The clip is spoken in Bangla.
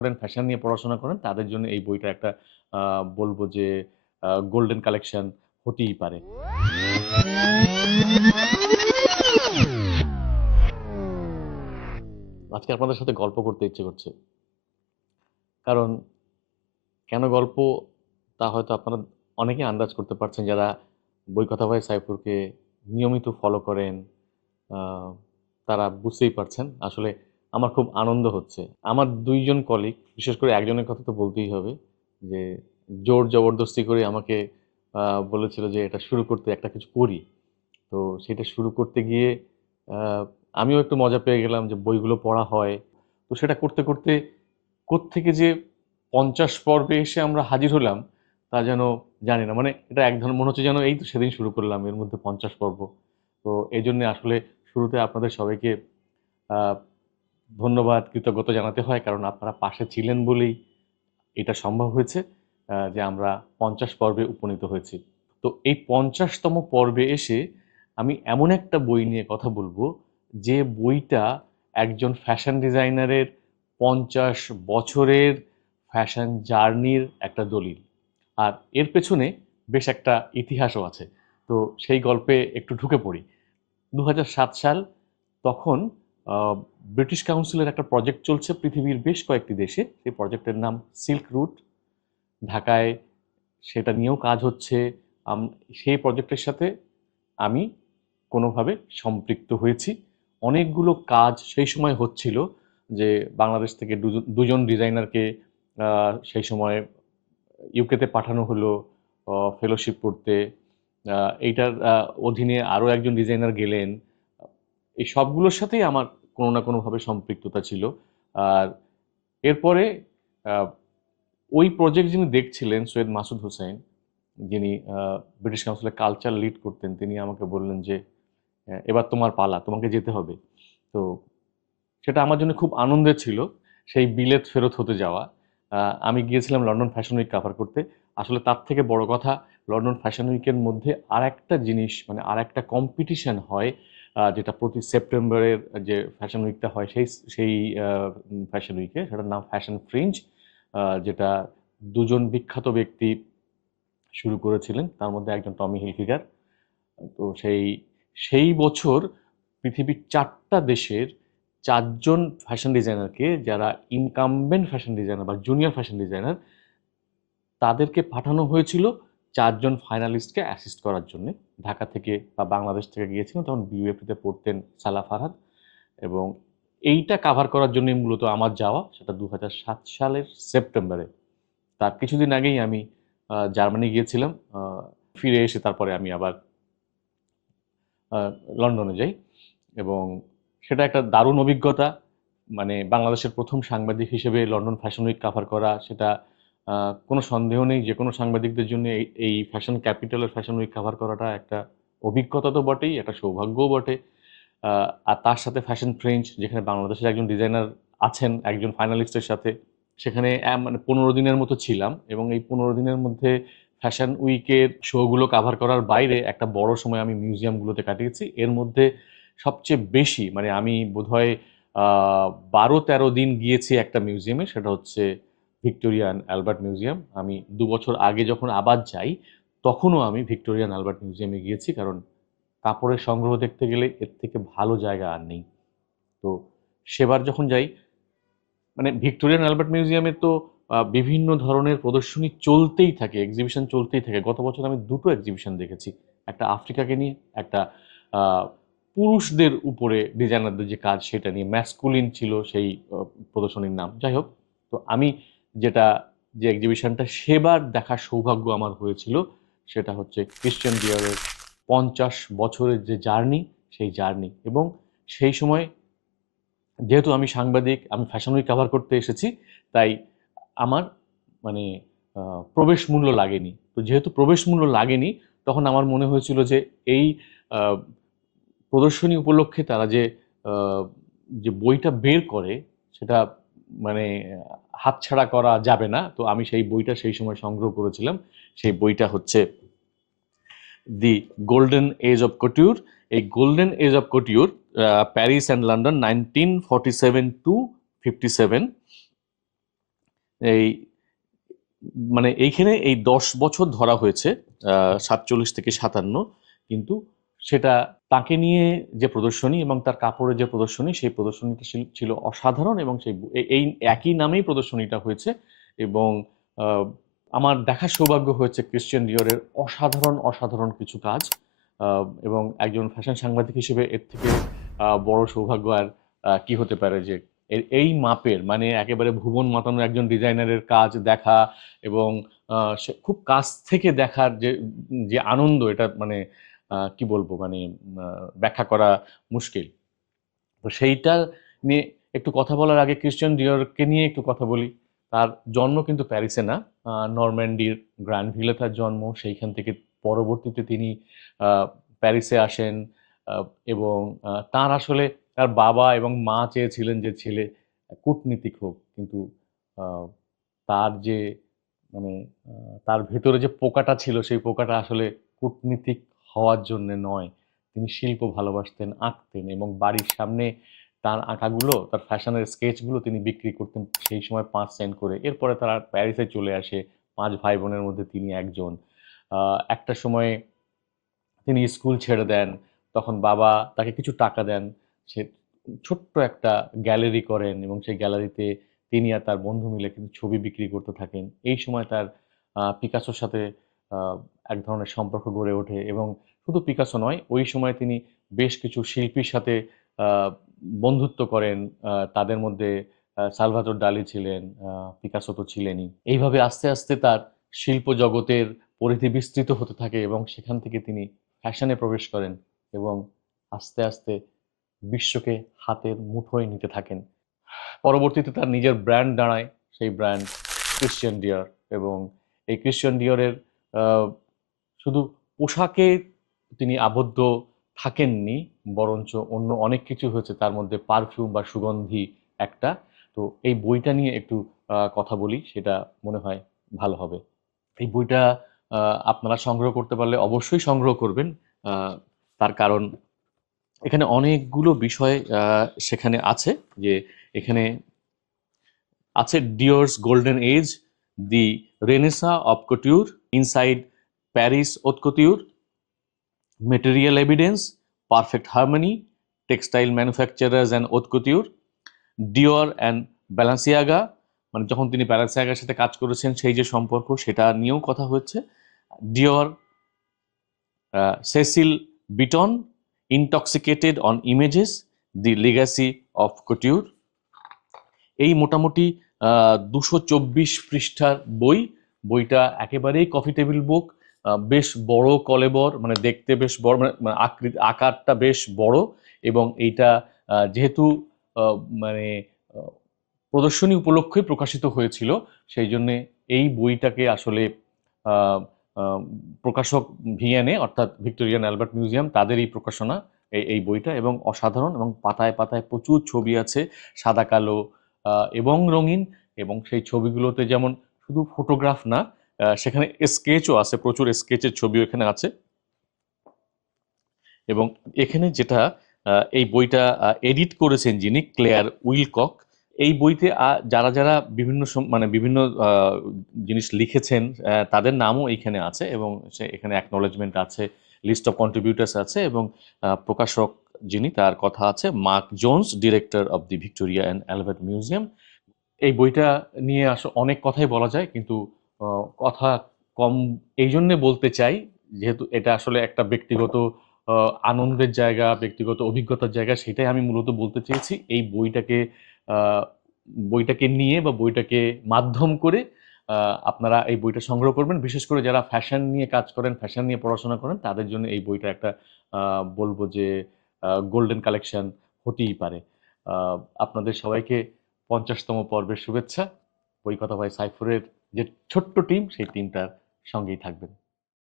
করেন ফ্যাশন নিয়ে পড়াশোনা করেন, তাদের জন্য এই বইটা একটা বলব যে গোল্ডেন কালেকশন হতেই পারে। আজকে আপনাদের সাথে গল্প করতে ইচ্ছে করছে। কারণ, কেন গল্প? তা হয়তো আপনারা অনেকে আন্দাজ করতে পারছেন যারা বই কথা ভাই সাইফুরকে নিয়মিত ফলো করেন তারা বুঝতেই পারছেন। আসলে আমার খুব আনন্দ হচ্ছে। আমার দুইজন কলিগ বিশেষ করে একজনের কথা তো বলতেই হবে, যে জোর জবরদস্তি করে আমাকে বলেছিল যে এটা শুরু করতে একটা কিছু করি। তো সেটা শুরু করতে গিয়ে আমিও একটু মজা পেয়ে গেলাম যে বইগুলো পড়া হয়। তো সেটা করতে করতে কোত্থেকে যে পঞ্চাশ পর্বে এসে আমরা হাজির হলাম, তা যেন জানি না। মানে এটা এক ধরনের, মনে হচ্ছে যেন এই তো সেদিন শুরু করলাম, এর মধ্যে পঞ্চাশ পর্ব। তো এই জন্যে আসলে শুরুতে আপনাদের সবাইকে ধন্যবাদ, কৃতজ্ঞতা জানাতে হয়। কারণ আপনারা পাশে ছিলেন বলেই এটা সম্ভব হয়েছে যে আমরা পঞ্চাশ পর্বে উপনীত হয়েছি। তো এই পঞ্চাশতম পর্বে এসে আমি এমন একটা বই নিয়ে কথা বলব, যে বইটা একজন ফ্যাশন ডিজাইনারের পঞ্চাশ বছরের ফ্যাশন জার্নির একটা দলিল। আর এর পেছনে বেশ একটা ইতিহাসও আছে। তো সেই গল্পে একটু ঢুকে পড়ি। দু হাজার সাত সাল তখন ব্রিটিশ কাউন্সিলের একটা প্রজেক্ট চলছে পৃথিবীর বেশ কয়েকটি দেশে। সেই প্রজেক্টের নাম সিল্ক রুট ঢাকায় সেটা নিয়েও কাজ হচ্ছে। সেই প্রজেক্টের সাথে আমি কোনোভাবে সম্পৃক্ত হয়েছি। অনেকগুলো কাজ সেই সময় হচ্ছিল যে বাংলাদেশ থেকে দুজন ডিজাইনারকে সেই সময় ইউকেতে পাঠানো হলো ফেলোশিপ করতে। এইটার অধীনে আরও একজন ডিজাইনার গেলেন। এই সবগুলোর সাথেই আমার কোনো না কোনোভাবে সম্পৃক্ততা ছিল। আর এরপরে ওই প্রজেক্ট যিনি দেখছিলেন সৈয়দ মাসুদ হোসেন, যিনি ব্রিটিশ কাউন্সিলের কালচার লিড করতেন, তিনি আমাকে বললেন যে এবার তোমার পালা, তোমাকে যেতে হবে। তো সেটা আমার জন্য খুব আনন্দের ছিল, সেই বিলেত ফেরত হতে যাওয়া। আমি গিয়েছিলাম লন্ডন ফ্যাশন উইক কাভার করতে। আসলে তার থেকে বড় কথা লন্ডন ফ্যাশন উইকের মধ্যে আর একটা জিনিস মানে আর একটা কম্পিটিশন হয় যেটা প্রতি সেপ্টেম্বরের যে ফ্যাশন উইকটা হয়, সেই সেই ফ্যাশন উইকে সেটার নাম ফ্যাশন ফ্রিঞ্জ যেটা দুজন বিখ্যাত ব্যক্তি শুরু করেছিলেন। তার মধ্যে একজন টমি হিলফিগার তো সেই সেই বছর পৃথিবীর চারটা দেশের চারজন ফ্যাশন ডিজাইনারকে যারা ইনকামবেন্ট ফ্যাশন ডিজাইনার বা জুনিয়র ফ্যাশন ডিজাইনার তাদেরকে পাঠানো হয়েছিল চারজন ফাইনালিস্টকে অ্যাসিস্ট করার জন্য। ঢাকা থেকে বা বাংলাদেশ থেকে গিয়েছিলেন তখন বিউএফটিতে পড়তেন সালা ফারহাদ এবং এইটা কাভার করার জন্যই মূলত আমার যাওয়া, সেটা দু হাজার সাত সালের সেপ্টেম্বরে। তার কিছুদিন আগেই আমি জার্মানি গিয়েছিলাম ফিরে এসে তারপরে আমি আবার লন্ডনে যাই এবং সেটা একটা দারুণ অভিজ্ঞতা। মানে বাংলাদেশের প্রথম সাংবাদিক হিসেবে লন্ডন ফ্যাশন উইক কাভার করা, সেটা কোনো সন্দেহ নেই, যে কোনো সাংবাদিকদের জন্য এই ফ্যাশন ক্যাপিটালের ফ্যাশন উইক কাভার করাটা একটা অভিজ্ঞতা তো বটেই, একটা সৌভাগ্যও বটে। আর তার সাথে ফ্যাশন ফ্রেঞ্চ যেখানে বাংলাদেশের একজন ডিজাইনার আছেন, একজন ফাইনালিস্টের সাথে, সেখানে মানে পনেরো দিনের মতো ছিলাম এবং এই পনেরো দিনের মধ্যে ফ্যাশন উইকের শোগুলো কাভার করার বাইরে একটা বড় সময় আমি মিউজিয়ামগুলোতে কাটিয়েছি। এর মধ্যে সবচেয়ে বেশি মানে আমি বোধহয় বারো তেরো দিন গিয়েছি একটা মিউজিয়ামে সেটা হচ্ছে ভিক্টোরিয়ান অ্যালবার্ট মিউজিয়াম। আমি দু বছর আগে যখন আবার যাই, তখনও আমি ভিক্টোরিয়ান অ্যালবার্ট মিউজিয়ামে গিয়েছি, কারণ কাপড়ের সংগ্রহ দেখতে গেলে এর থেকে ভালো জায়গা আর নেই। তো সেবার যখন যাই মানে ভিক্টোরিয়ান অ্যালবার্ট মিউজিয়ামে তো বিভিন্ন ধরনের প্রদর্শনী চলতেই থাকে এক্সিবিশন চলতেই থাকে। গত বছর আমি দুটো এক্সিবিশন দেখেছি, একটা আফ্রিকাকে নিয়ে, একটা পুরুষদের উপরে ডিজাইনারদের যে কাজ সেটা নিয়ে। ম্যাসকুলিন ছিল সেই প্রদর্শনীর নাম। যাই হোক, তো আমি যেটা যে এক্সিবিশনটা সেবার দেখার সৌভাগ্য আমার হয়েছিল, সেটা হচ্ছে ক্রিশ্চিয়ান ডিয়ারের পঞ্চাশ বছরের যে জার্নি সেই জার্নি এবং সেই সময় যেহেতু আমি সাংবাদিক, আমি ফ্যাশন উইক কাভার করতে এসেছি, তাই আমার মানে প্রবেশ মূল্য লাগেনি। তো যেহেতু প্রবেশ মূল্য লাগেনি, তখন আমার মনে হয়েছিল যে এই প্রদর্শনী উপলক্ষে তারা যে যে বইটা বের করে, সেটা মানে হাতছাড়া করা যাবে না। তো আমি সেই বইটা সেই সময় সংগ্রহ করেছিলাম। সেই বইটা হচ্ছে the golden age of couture এই golden age of couture Paris and London nineteen forty seven to fifty seven এই মানে এইখানে এই দশ বছর ধরা হয়েছে সাতচল্লিশ থেকে সাতান্ন। কিন্তু সেটা তাকে নিয়ে যে প্রদর্শনী এবং তার কাপড়ের যে প্রদর্শনী, সেই প্রদর্শনীটা ছিল- অসাধারণ এবং সেই এই একই নামেই প্রদর্শনীটা হয়েছে এবং আমার দেখার সৌভাগ্য হয়েছে ক্রিশ্চিয়ান ডিওরের অসাধারণ অসাধারণ কিছু কাজ এবং একজন ফ্যাশন সাংবাদিক হিসেবে এর থেকে বড় সৌভাগ্য আর কি হতে পারে যে এই মাপের মানে একেবারে ভুবন মাতানোর একজন ডিজাইনারের কাজ দেখা এবং খুব কাছ থেকে দেখার যে যে আনন্দ, এটা মানে কি বলব? মানে ব্যাখ্যা করা মুশকিল। তো সেইটা নিয়ে একটু কথা বলার আগে ক্রিশ্চিয়ান ডিওরকে নিয়ে একটু কথা বলি। তার জন্ম কিন্তু প্যারিসে না। নরম্যান্ডির গ্র্যান্ডভিলে তার জন্ম। সেইখান থেকে পরবর্তীতে তিনি প্যারিসে আসেন। এবং তার আসলে তার বাবা এবং মা চেয়েছিলেন যে ছেলে কূটনীতিক হোক। কিন্তু তার যে মানে তার ভেতরে যে পোকাটা ছিল, সেই পোকাটা আসলে কূটনীতিক হওয়ার জন্য নয়। তিনি শিল্প ভালোবাসতেন, আঁকতেন এবং বাড়ির সামনে তার আঁকাগুলো, তার ফ্যাশনের স্কেচগুলো তিনি বিক্রি করতেন সেই সময় পাঁচ সেন্ট করে। এরপরে তারা প্যারিসে চলে আসে, পাঁচ ভাই বোনের মধ্যে তিনি একজন। একটা সময়ে তিনি স্কুল ছেড়ে দেন, তখন বাবা তাকে কিছু টাকা দেন। সে ছোট্ট একটা গ্যালারি করেন এবং সেই গ্যালারিতে তিনি আর তার বন্ধু মিলে কিন্তু ছবি বিক্রি করতে থাকেন। এই সময় তার পিকাসোর সাথে এক ধরনের সম্পর্ক গড়ে ওঠে এবং শুধু পিকাসো নয় ওই সময় তিনি বেশ কিছু শিল্পীর সাথে বন্ধুত্ব করেন তাদের মধ্যে আহ, সালভাদর ডালি ছিলেন পিকাসো তো ছিলেনই। এইভাবে আস্তে আস্তে তার শিল্প জগতের পরিধি বিস্তৃত হতে থাকে এবং সেখান থেকে তিনি ফ্যাশনে প্রবেশ করেন এবং আস্তে আস্তে বিশ্বকে হাতের মুঠোয় নিতে থাকেন। পরবর্তীতে তার নিজের ব্র্যান্ড দাঁড়ায় সেই ব্র্যান্ড ক্রিশ্চিয়ান ডিয়ার এবং এই ক্রিশ্চিয়ান ডিয়রের শুধু পোশাকে তিনি আবদ্ধ থাকেননি, বরঞ্চ অন্য অনেক কিছু হয়েছে, তার মধ্যে পারফিউম বা সুগন্ধি একটা। তো এই বইটা নিয়ে একটু কথা বলি, সেটা মনে হয় ভালো হবে। এই বইটা আপনারা সংগ্রহ করতে পারলে অবশ্যই সংগ্রহ করবেন। তার কারণ এখানে অনেকগুলো বিষয় সেখানে আছে যে এখানে আছে Dior's golden age the renaissance of couture inside Paris haute couture material evidence perfect harmony textile manufacturers and haute couture Dior and Balenciaga মানে যখন তিনি ব্যালান্সিয়াগার সাথে কাজ করেছেন, সেই যে সম্পর্ক, সেটা নিয়েও কথা হচ্ছে। Dior Cecil Beaton intoxicated on images the legacy of couture এই মোটামুটি দুশো চব্বিশ পৃষ্ঠার বই। বইটা একেবারেই কফি টেবিল বুক বেশ বড় কলেবর মানে দেখতে বেশ বড় মানে মানে আকৃতি আকারটা বেশ বড় এবং এইটা যেহেতু মানে প্রদর্শনী উপলক্ষে প্রকাশিত হয়েছিল, সেই জন্যে এই বইটাকে আসলে প্রকাশক ভিএনএ, অর্থাৎ ভিক্টোরিয়ান অ্যালবার্ট মিউজিয়াম তাদের এই প্রকাশনা এই বইটা এবং অসাধারণ এবং পাতায় পাতায় প্রচুর ছবি আছে, সাদা, কালো এবং রঙিন এবং সেই ছবিগুলোতে যেমন শুধু ফটোগ্রাফ না সেখানে স্কেচও আছে, প্রচুর স্কেচের ছবিও এখানে আছে। এবং এখানে যেটা এই বইটা এডিট করেছেন যিনি, ক্লেয়ার উইলকক, এই বইতে যারা যারা বিভিন্ন মানে বিভিন্ন জিনিস লিখেছেন তাদের নামও এইখানে আছে এবং সে, এখানে অ্যাকনোলেজমেন্ট আছে লিস্ট অফ কন্ট্রিবিউটার্স আছে এবং প্রকাশক যিনি, তার কথা আছে, Mark Jones director of the Victoria and Albert Museum এই বইটা নিয়ে আসলে অনেক কথাই বলা যায়, কিন্তু কথা কম এই জন্যে বলতে চাই, যেহেতু এটা আসলে একটা ব্যক্তিগত আনন্দের জায়গা, ব্যক্তিগত অভিজ্ঞতার জায়গা, সেটাই আমি মূলত বলতে চেয়েছি। এই বইটাকে বইটাকে নিয়ে বা বইটাকে মাধ্যম করে আপনারা এই বইটা সংগ্রহ করবেন। বিশেষ করে যারা ফ্যাশন নিয়ে কাজ করেন ফ্যাশন নিয়ে পড়াশোনা করেন, তাদের জন্য এই বইটা একটা বলব যে গোল্ডেন কালেকশন হতেই পারে। আপনাদের সবাইকে পঞ্চাশতম পর্বের শুভেচ্ছা। বই কথা ভাই সাইফুরের যে ছোট্ট টিম সেই টিমটার সঙ্গেই থাকবেন।